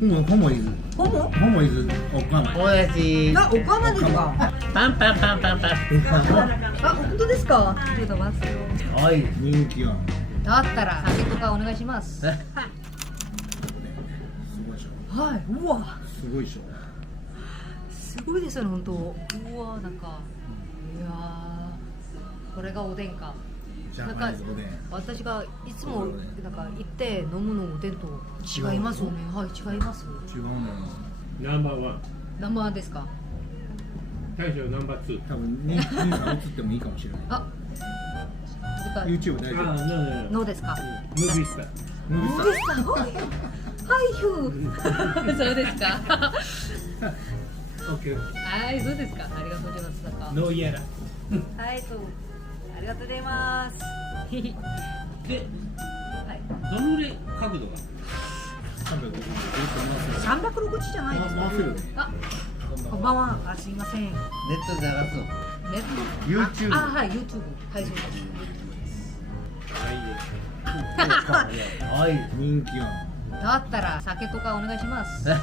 うん、ホモイズ。ホモ？ホモイズ、おかま。親父あ、おかまですか？パンパンパンパンパン。あ、本当ですか？ちょっと待ってよおい人気は。だったら酒とかお願いします。はすごいでしょ。い、うわ。すごいでしょ。すごいですよね、本当。うわなんか。いやーこれがおでんかジャパニーズおでん。私がいつもなんか行って飲むのおでんと違いますよね。はい、違います。違うんだよ。な。ナンバーワン。何番ですか？大将ナンバーツー。多分、ね、兄さん映ってもいいかもしれない。あ YouTube 大丈夫。ああなノーですか？ムービー。スター。ムービースター？ノーですかはい。はいふ そうですか。オッケー。はい、そうですか？ありがとうございます。なんか。ノーイヤラはい、そう。ありがとうございます。はい。でどのぐらい角度が？350三百六十じゃないですか。回せるあ、こんばんは。あ、すいません。ネッネットで流すト。YouTube あ、あはい、YouTube。はい、そうです。おい人気は。だったら酒とかお願いします。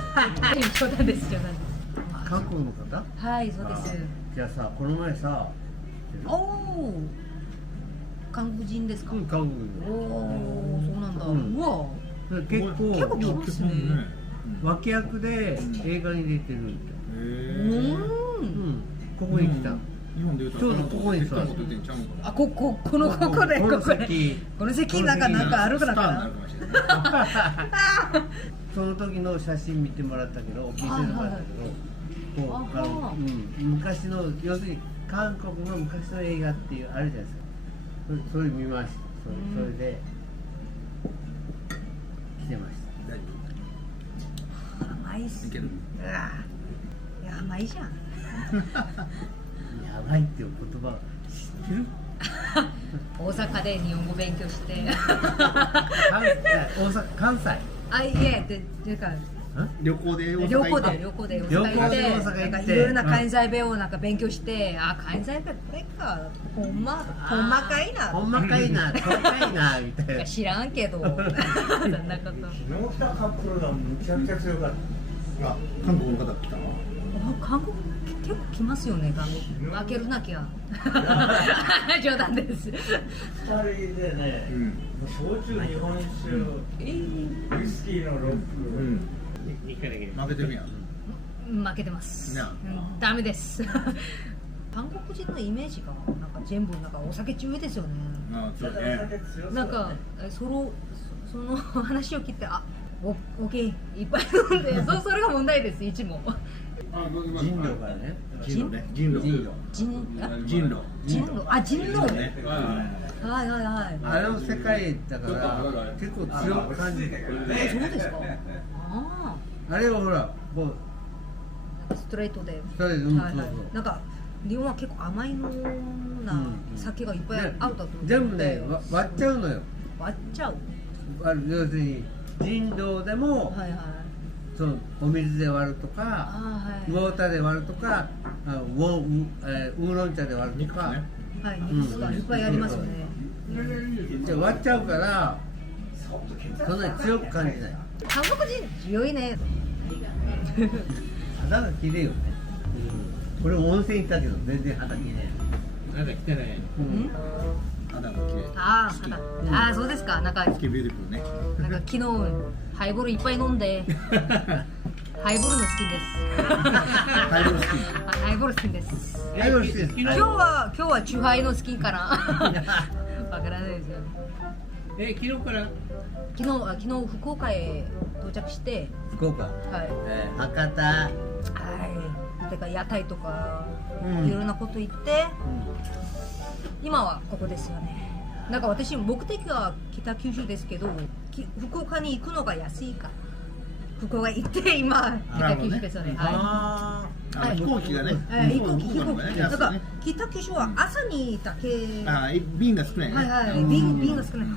冗談です、冗談です。韓国の方？はい、そうです。じゃあさこの前さおお。韓国人ですか？うん韓おお、そうなんだ。うん。うわ。国結構結構来ますね。脇役で映画に出てるんだよへうーん。ここに来た。日本で言うとちょうどここに適当なこと言ってんちゃうんかな。あ、ここ、この、ここで、このここで。席。この席なんか、なんかあるかな？スターになるかもしれないその時の写真見てもらったけど見せてもらったけどこうああの、うん、昔の要するに韓国の昔の映画っていうあるじゃないですかそれそれ見ました。それうん。それで来てまし大丈甘いっす。夫いける？いや甘いじゃん。たやばいっていう言葉知ってる？大阪で日本語勉強して。関いや大阪関西。あいえでていうか旅行で大阪旅行で旅行で大旅行で阪行って。いろいろな関西弁をなんか勉強して、あ関西弁ってか。ほんまほんまかいな。ほんまかいな。細かいな。みたいな知らんけど。そんなこと。昨日来たカップルがむちゃくちゃ強かった。あ韓国の方来た韓国結構来ますよね。韓国負けるなきゃ。冗談です。二人でね、うん。焼酎日本酒ウイスキーのロック、うん2回だけ。負けてるやん。負けてます、うん、ダメです。韓国人のイメージがなんか全部なんかお酒中ですよね。あそうおねなんかえそのそその 話を聞いてあおオッケーいっぱい飲んで そそれが問題ですいつも人狼からね。人狼。ね人狼。人人あ人狼。人狼。あ人狼。ね。はいはいはいあれの世界だから結構強く感じてえそうですか？ああれはほらもう。あストレートで。ストレートうんはいはい。そうそう。なんか日本は結構甘いのな酒がいっぱいねあるだと思って全部ねわ割っちゃうのよ。割っちゃう？ある要するに人狼でも、はいはい。そのお水で割るとかあーウォーターで割るとかあウォウ,、えーウーロン茶で割るとか、ねはい。はい。ミックスがいっぱいありますよね。じゃあ割っちゃうからそんなに強く感じない韓国人強いね。肌が綺麗よね、これ温泉行ったけど全然肌綺麗。なんだ来てないうん。肌が綺麗。ああーそうですか。なんかスキビューティフルね。なんか昨日ハイボールいっぱい飲んで ハイボールの好きです。ハイボール好きあハイボール好きです。はいよろしいです今日は今日はチューハイの好きかな。わからないですよえ昨日から？昨日あ昨日福岡へ到着して。福岡、はい。えー博多、はい。てか屋台とかうん。いろんなこと言って、今はここですよね。なんか私目的は北九州ですけどき福岡に行くのが安いから福岡行って今北九州ですよねはああ飛行機がね。い、えー飛行機飛行機。だから北九州は朝にだけ、あい便が少ない。ねはいはい。うん。便便が少ない。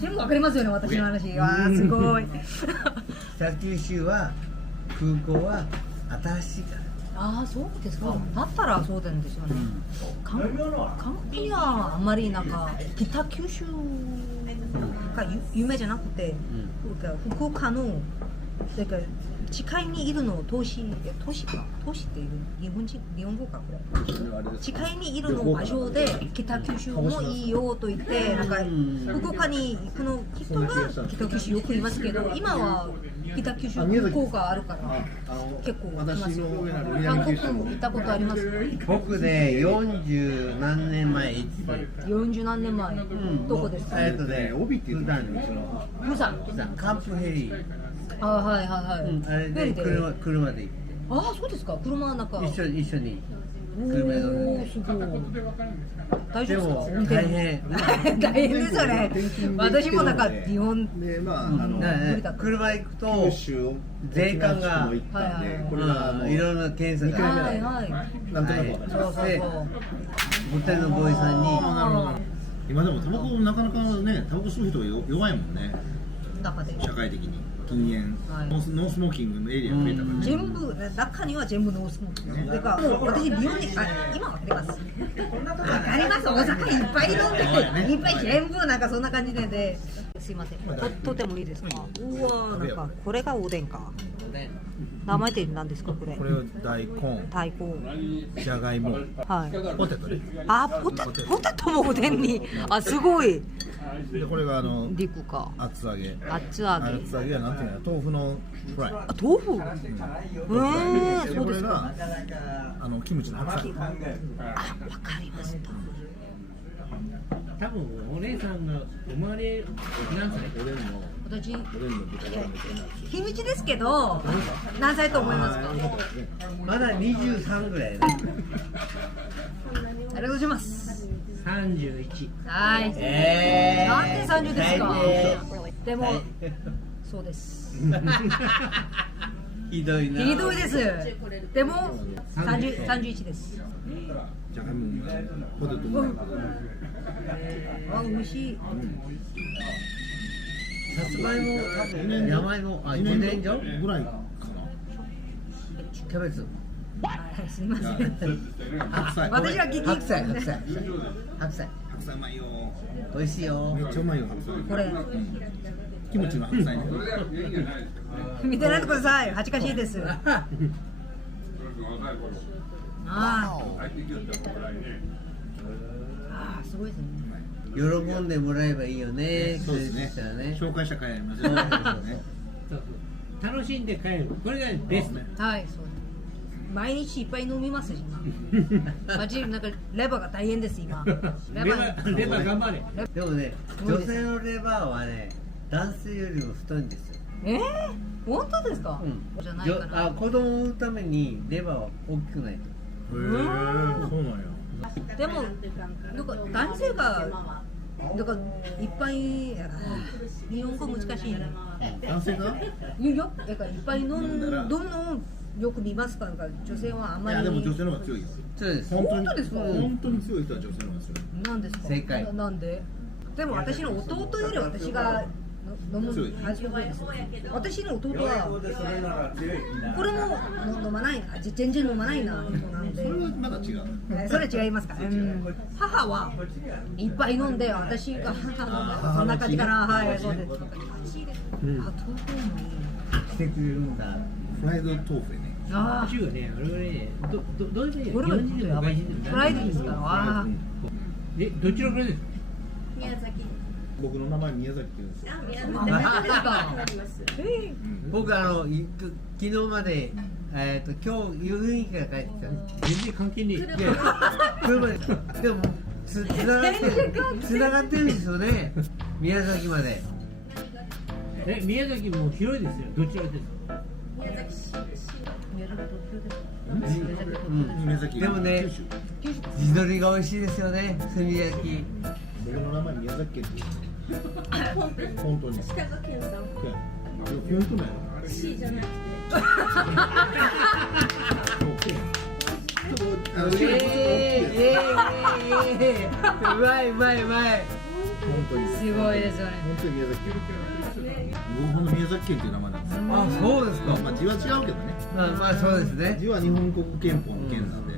全部わかりますよね私の話。わーすごい。ー北九州は空港は新しいから。ああそうですか。だったらそうなんですよね、韓国にはあんまりなんか北九州がゆ有名じゃなくて、福岡のだから地下にいるの都市え都市か都市っていう日本人日本語かこれ。地下にいるの場所で北九州もいいよと言ってなんか福岡に行くの人が北九州よくいますけど今は北九州空港があるから結構来私ますよ。韓国も行ったことあります？僕ね40何年前。行ってた40何年前。どこですか？えっとね帯っていう段にその釜山。カンプヘリあはいはいはい、うんあれで車車で行って。ああそうですか。車の中。一緒に一緒に。お車に乗っい。大丈夫ですか？大変。大変ですよね。私もなんか日本でまああのね車行くと税関がいはいはい。でこれがもううんいろんな検査が。はいはい。なんとなく。わかりそうますそうそう。ホテルのボーイさんに。あ今でもタバコなかなかねタバコ吸う人がよ弱いもんね。ー中で。社会的に禁煙、はい。ノースノースモーキングのエリア増えたからね、全部中には全部ノースモーキング。だからもう私日本にあ今わかります。わかります。大阪いっぱい飲んで。いっぱい全部なんかそんな感じで。ですいません。ととてもいいですか？うわーなんかこれがおでんか。名前って何ですかこれ？これは大根。太鼓じゃがいも。はい。ポテトねあポテポテトもおでんに。あすごいでこれがあの陸か。厚揚げ。厚揚げ。厚揚げはなんていうの豆腐のフライ。あ豆腐？うですかこれがあのキムチの白菜。あわかりました。多分お姉さんが生まれ何歳おでんの私おでんの豚バラみたいな秘密ですけど何歳と思いますか？まだ23ぐらいねありがとうございます。31はい、えー。なんで三十ですか？最低でも、はいそうです。ひどいな。ひどいです。でも三十三十一。です。じゃがいもポテトもあ美味しいさつまいも。山芋あ2 1年以上ぐらいかなキャベツはいすみませ。ん白菜。私は聞き白菜白菜白菜白菜うまいよ。美味しいよめっちゃうまいよ白菜。これキムチの白菜ね。見てないでください恥ずかしいですあああーすごいですね喜んでもらえばいいよねそうですね。紹介した回ありますよね。そうそう。楽しんで帰る。これがベスト。はいそうです。毎日いっぱい飲みますしマジなんかレバーが大変です今。レバーレバー頑張れ。でもね女性のレバーはね男性よりも太いんですよ。えー、本当ですか、うん。じゃないかよなあ子供を産むためにレバーは大きくないと。へえ、そうなんや。でもなんか男性がなんかいっぱいあー日本語難しいね男性が？よよだからいっぱい飲ん飲むのをよく見ますから女性はあんまり。いやでも女性の方が強いよ。そうです。本当に本当ですか？本当に強い人は女性の方が強い。なんですか正解。ななんで？でも私の弟より私がの飲む味が多いです私の弟はこれもの飲まないな。全然飲まないな。人なんでそれはまだ違う。えそれ違いますか、うん、母はいっぱい飲んで私が母のそんな感じかな。はいそうです。あ豆腐もいい来てくれるんだフライド豆腐ね。あ中はね。俺はねどどどうでもいいよこれは日本人でも外人でもフライドですか？らあうんえどちらからですか？僕の名前宮崎って言うんですよ。あそうですかえ僕あのい昨日までえっ、と今日夕日から帰ってきた全然関係ねえ。で車。ででもつつながってつながってるんですよね。宮崎まで。え宮崎も広いですよ。どちらですか？うん。宮崎。でもね九州。地鶏が美味しいですよね。炭焼き僕の名前宮崎県って言う。本当に。鹿が県さん本当だよ。C じゃなくてあのイエーイイエーイイエーイうまいうまいうまい本当に。すごいですよね本当に宮崎県。僕ほんの宮崎県っていう名前なんですよ。あそうですかまあ字は違うけどね。まあまあそうですね字は日本国憲法の県なんで。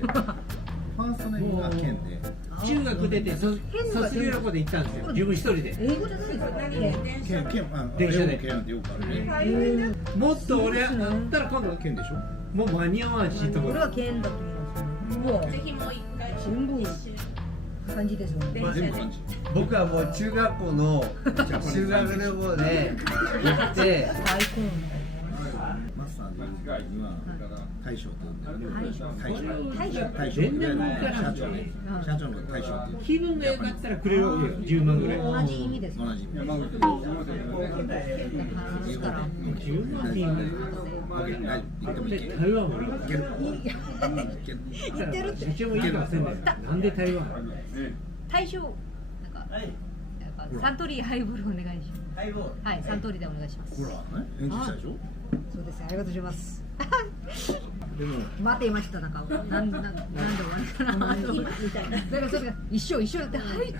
ファーストネームが県で、中学出てそ卒業旅行で行ったんですよ。自分一人で。英語じゃないで。すよね県県あ電車でもっと俺あったら今度は県でしょ？もう間に合わんしとここれは県だと思います。もうぜひもう一回。全部感じですよね全部感じ僕はもう中学校の修学旅行で行って。マスターでいうには大将って呼んでる大将大将大将大将全然儲か社長ね社長の大将って気分が良かったらくれるよ10万ぐらい。同じ意味です同じ話したら10万金言ってもいいで台湾もいけるいける言ってるってうちもいいかもしれなんで台湾大将なんかなんかサントリーハイボールお願いします。ハイボールはい。サントリーでお願いしますほらね返事したでしょ？そうです。ありがとうございますでも待っていました なんかなんなんなんで終わりかなみたいななんかそれが一緒一緒。だってはい。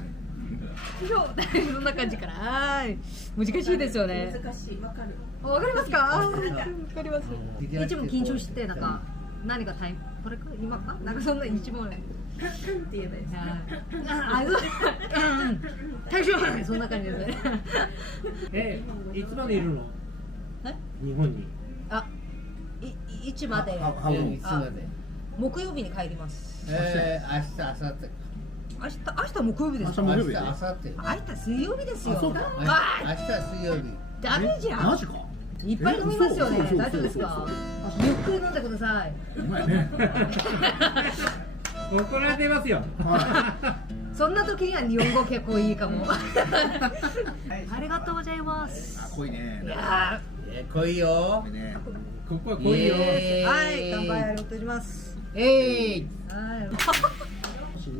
一緒。そんな感じから。はい。難しいですよね。難しい。わかる。わかりますか？わかります。いつも緊張してなんか何がタイム？これか？今？かなんかそんな一問。カンカンって言えばいいですああそう。うん。大将そんな感じですね。えいつまでいるの？え？日本に。あいいつまでハハブいつまで。木曜日に帰ります。えー、明日明後日明日明日木曜日ですよ明日木曜日？明日明後日明日水曜日ですよ。あそうか。あ明日水曜日。ダメじゃん。マジか。いっぱい飲みますよね。大丈夫ですか？ゆっくり飲んでください。お前ね。怒られてますよ。そんな時には日本語結構いいかも。ありがとうございます。あ濃いね。いやえー、来いよ。濃いねここは来いよはい乾杯ありがとうございます。えいはい。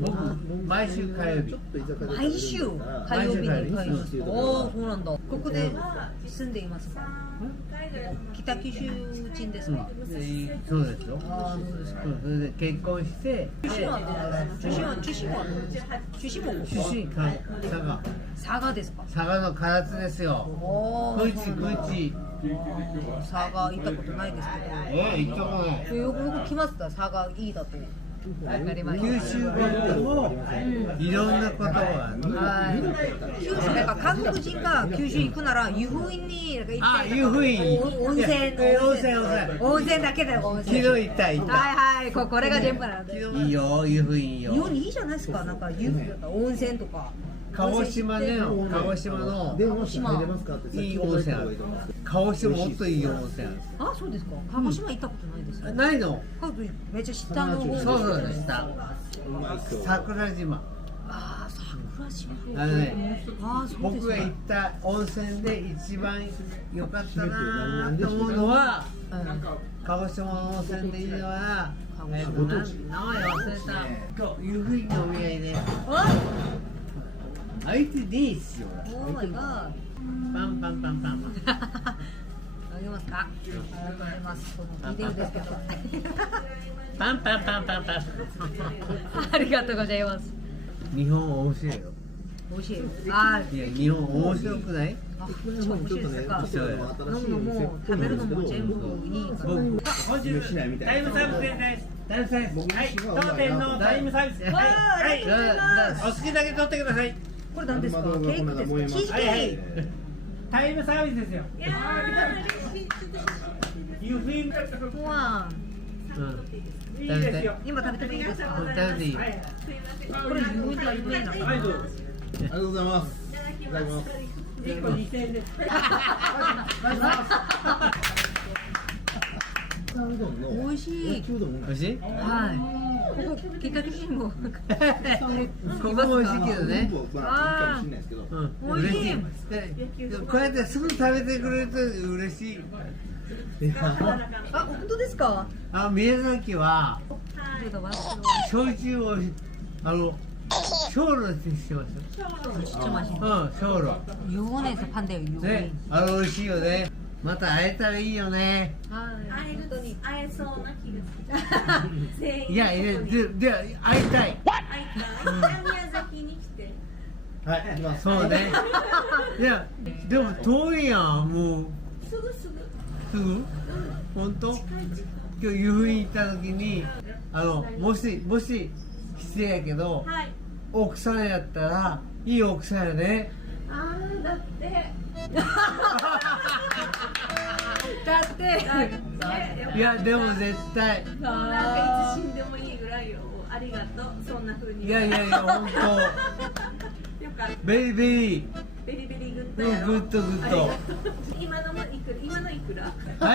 僕毎週火曜日。毎週。火曜日。に帰りますおおそうなんだ。ここで住んでいますか？北九州人ですか、えーそうですよ。ああそうです。かそうそれで結婚して。出身は出身は出身は出身もここ出身か佐賀。佐賀ですか？佐賀の唐津ですよ。おおこいちこいち佐賀行ったことないですけどえー、行ったことない。よくよく来ますか佐賀い。い。だと九州語もい。ろんなことはい。九州なんか韓国人が九州行くなら湯布院になんか行ってあ湯布院お温泉温泉温泉温泉だけで温泉昨日行った行ったはい。はい。ここれが全部なんでい。い。よ湯布院よ日本にい。い。じゃない。ですかなんか湯温泉とか鹿児島での鹿児島の電話して入れますかっていい温泉。ある鹿児島もっといい温泉。あそうですか。鹿児島行ったことないですあないの。めっちゃ下のそうそうでした桜島。ああ桜島。あのねああそうです僕が行った温泉で一番良かったなと思うのはうん鹿児島の温泉でいいのはえっとな名前忘れた。今日湯布院のお見合いでよおーマイガーパンパンパンパンパン。あげますか？ありがとうございます。このビデオですけど。パンパンパンパンパン。ありがとうございます日本面白い？よ美味しいあいや日本面白くない。食べるのも全部いいから。僕本日タイムサービスですタイムサービスはい。当店のタイムサービスはいお好きだけ取ってくださいこれ何ですか？ケーキですか？チーズケはいーキ。タイムサービスですよ。いやー。嬉しいいいですよ。今食べてもいいですか？これ食べていい。これはありがとうございます。いただきます。1個2000円です うどんの美味しいうどん美味しいはいここ北九州もここも美味しいけどねかもしれないですけどうん美味しい嬉しいででもこうやってすぐ食べてくれると嬉しいあ本当ですかあ宮崎はちょっと待って焼酎をあの小炉って知ってます知ってましうん小炉 요원에서 판대요 요원 ねあの美味しいよね また会えたらいいよね。会える会えそうな気がする。いやいやでで会いたい。会いたい。宮崎に来て。はいますそうね。いやでも遠いやんもう。すぐすぐ。すぐ？本当？今日湯布院行った時にあのもしもし失礼やけどはい。美奥さんやったらいい奥さんやね。あーだって だってねいやでも絶対。なんかいつ死んでもいいぐらいよ。ありがとう。そんな風に。いやいやいや本よかった。当ベリー。ベリーベリベリグッうんドやろグッドグッド。ありがとう今のもいくら？今のいくら？え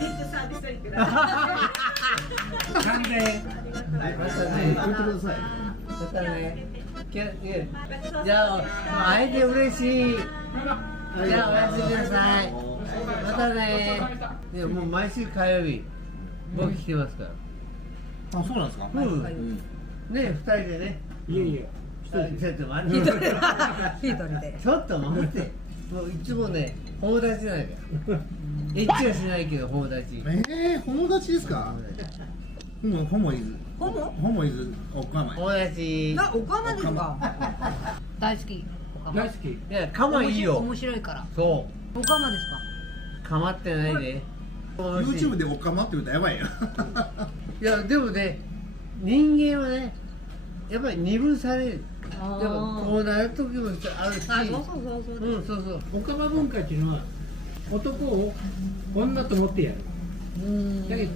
ビッグサービスはいくら完全またね。言ってくださいまたねじゃあ会えて嬉しいじゃあおやすみなさい。またね。いやもう毎週火曜日僕来てますから。あそうなんですか？うん。うんね二人でね。いやいやちょっと待って一人で。ちょっと待って。もういつもね友達なんやからエッチはしないけど友達。えー、友達ですか？うんホモイズホモホモイズおかまい。友達。なおかまですか？大好きおかま大好き。いやかまいいよ。面白いから。そおかまですうか？まってないで YouTube でおかまって言うとやばいよ。いやでもね人間はねやっぱり二分される。かでもこうなる時もあるし。あそうそうそうそう。うんそうそう。オカマ文化っていうのは男を女と思ってやる。うん。だけど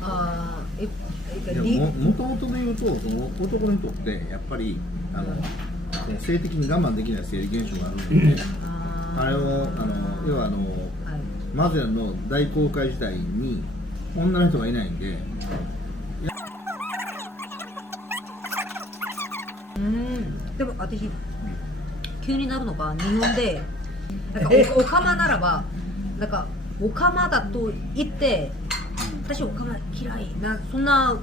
あーええいりやももともとで言うとその男にとってやっぱりあのその性的に我慢できない生理現象があるのであれをあの要はあのはい。マゼラの大公開時代に女の人がいないんでうん。でも私急になるのが日本で。なんかおおかまならばなんかおかまだと言って私おかま嫌いなそんな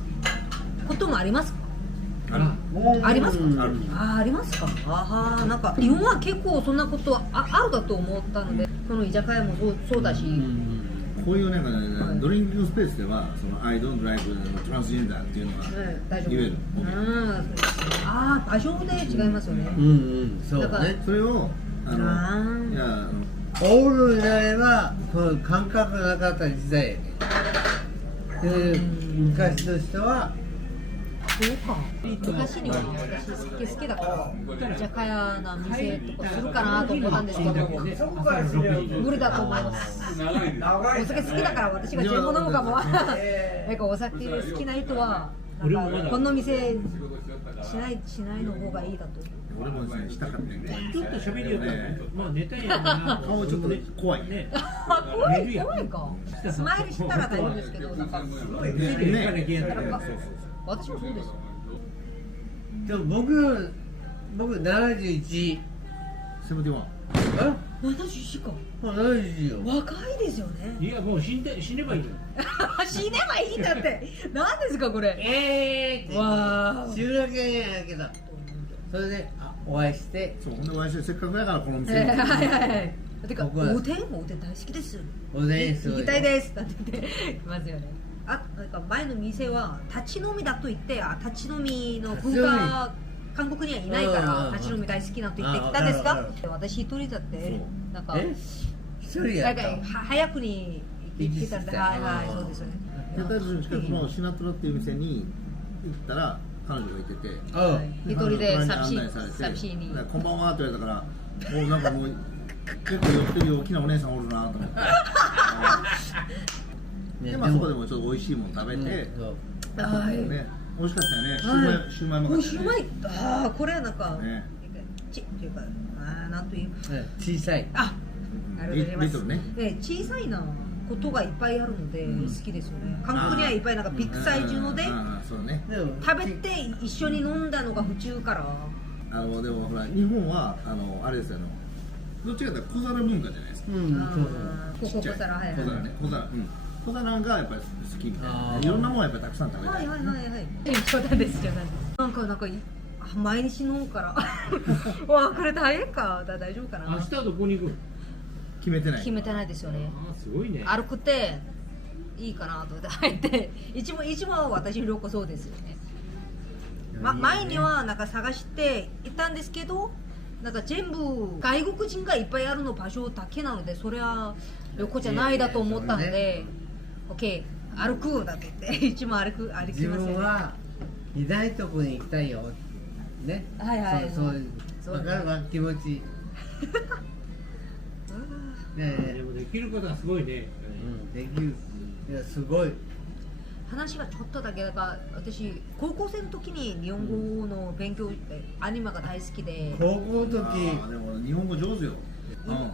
こともありますか？あるありますか？うん。あるありますか？ああなんか日本は結構そんなことああるだと思ったのでその居酒屋もそうそうだし、こういうなんか、ね、ドリンキングスペースではその I don't like トランスジェンダーっていうのがうん、大丈夫。言える。うんああ場所で違いますよね、うんうん。そうだからねそれをあのいやオールになればその感覚がなかった時代。やねで昔の人はそうか昔には私好き好きだから居酒屋の店とかするかなと思ったんですけど無理だと思いますお酒好きだから私が全部飲むかもなんかお酒好きな人はなんかこの店しないしないの方がいいだと俺もですねしたかったんでちょっと喋りよったらまあネタやな顔ちょっと怖いね。あ怖い。怖いか。スマイルしたら大丈夫ですけどなんか。テレビから消えたらなんか私もそうですよ。でも僕僕71セブンティワン。あ71か。もう71よ。若いですよね。いやもう死んで死ねばいいよ。死ねばいいんだって。何ですかこれ。ええー、わー。知るだけやけど。それであお会いして。そうほんでお会いしてせっかくだからこの店に。はいはいはい。てかおでんおでん大好きですおでんすごい行きたいです。だって言ってますよねあなんか前の店は立ち飲みだと言ってあ立ち飲みの文化韓国にはいないから立ち飲み大好きなと言ってきたんですか？私一人だってなんかえ？一人やなんか早くに行ってたんで。はいはいそうですよね。ケタジの近くのシナトラっていう店に行ったら彼女がいてて一人で寂しい寂しいに。だからこんばんはって言われたからもうなんかもう結構寄ってる大きなお姉さんおるなと思ってね。でまあそこでもちょっと美味しいもの食べて、うん。はい。ね。美味しかったよね。シュはいシューマイもね。いしうまいああこれはなんか、ね。ちっていうかああなんという。ね。小さい。あありがとうございます。ね。で小さいなことがいっぱいあるのでうん。好きですよね。韓国にはいっぱいなんかビッグサイズのでね。食べて一緒に飲んだのが普通から。あのでもほら日本はあのあれですよどっちかというと小皿文化じゃないですか。うん。小皿はいはい。小皿ね。小皿。うん小皿がやっぱり好きみたいあなー。いろんなものやっぱりたくさん食べたはいいはいはいはい。冗談です冗談ですなんかなんかいあ毎日飲むから。わあこれ大変か。だ大丈夫かな。明日どこに行くの？決めてない。決めてないですよね。あーすごいね。歩くていいかなと思って入って。一番一番私の旅行そうですよね、ま、前にはなんか探して行ったんですけどなんか全部外国人がいっぱいあるの場所だけなのでそれは旅行じゃないだと思ったので、OK 歩くだって言って。一番歩く歩き自ますよね分はいないとこに行きたいよ。ってね。はいはい。そうそうそうわかるわ気持ち。ねでもできることはすごいね。うんできる。いやすごい。話がちょっとだけだから私高校生の時に日本語の勉強えアニメが大好きで。高校の時。でも日本語上手よ。うん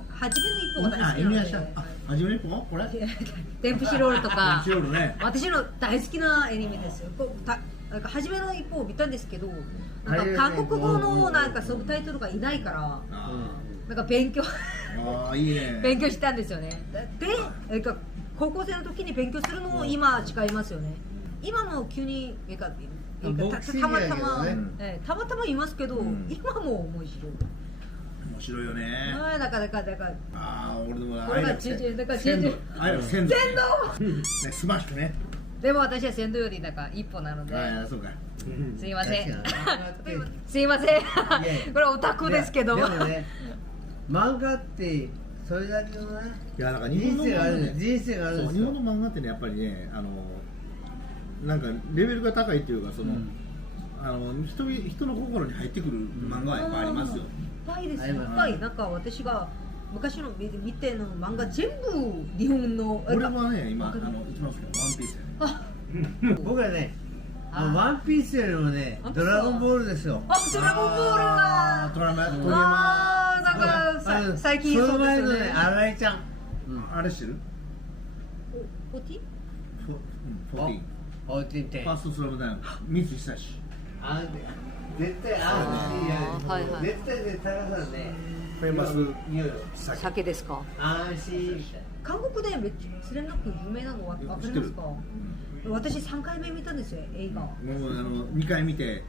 初めの一歩が大あ好きなので。初めにここれテンプシロールとか。シロールね。私の大好きなアニメですよ。こうたなんか初めの一歩を見たんですけどなんか韓国語のなんかサブタイトルがいないからあなんか勉強ーあーいいね。勉強したんですよね。でなんか高校生の時に勉強するのも今違いますよね。今の急になんかたたまたま、ねええたまたまいますけど、うん。今も面白い面白いよね。はいだからだからだか。らああ俺でもこれがアイラブ中中だから鮮度中アイラブ鮮度鮮度ねスマッシュね。でも私は鮮度よりだから一歩なので、ああそうか。すいません。すいません。これオタクですけど。でもね漫画ってそれだけのねいやなんか日本の人生がある漫画ね。人生がある日本の漫画ってねやっぱりねあのなんかレベルが高いっていうかその、うん。あの人人の心に入ってくる漫画はやっぱありますよ、いっぱいです。あります。いっぱいなんか私が昔の見見ての漫画全部日本の俺なんかはね今あの一番好きなワンピースあ僕はねあ。ーもうワンピースよりもねドラゴンボールですよ。あドラゴンボールがあートラマトラあーなんかさ最近そうその前のねですよね新井ちゃん。マあれ知る？おおティフォうんフォーティーン。おいててファーストスラムダンク。三井久志あ絶対あいやあーはいはい絶対ね高さんねフェイマス言うよ酒ですか？安心。韓国でめっちゃスレンダック有名なのわわかりますか？私3回目見たんですよ映画、もうあの2回見て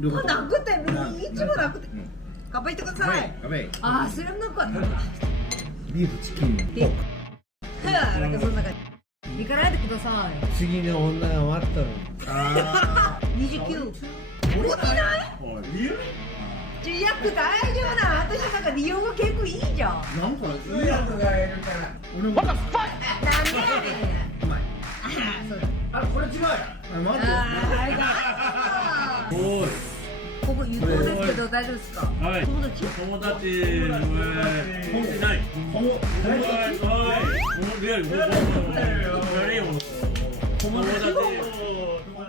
両あなくていつもなくて。うん。乾杯してください。ああスレンダックはビーフチキンでなんかそんな感じ。行かないでください。次の女が待ったの あ29持ってない理由アル大丈夫な私なんか利用が結構いいじゃんなんかがいるから俺も What the fuck? やねんあこれ違うやあマジあおいここ有効ですけど大丈夫ですかはい友達友達友達ない友達はい友達友達友達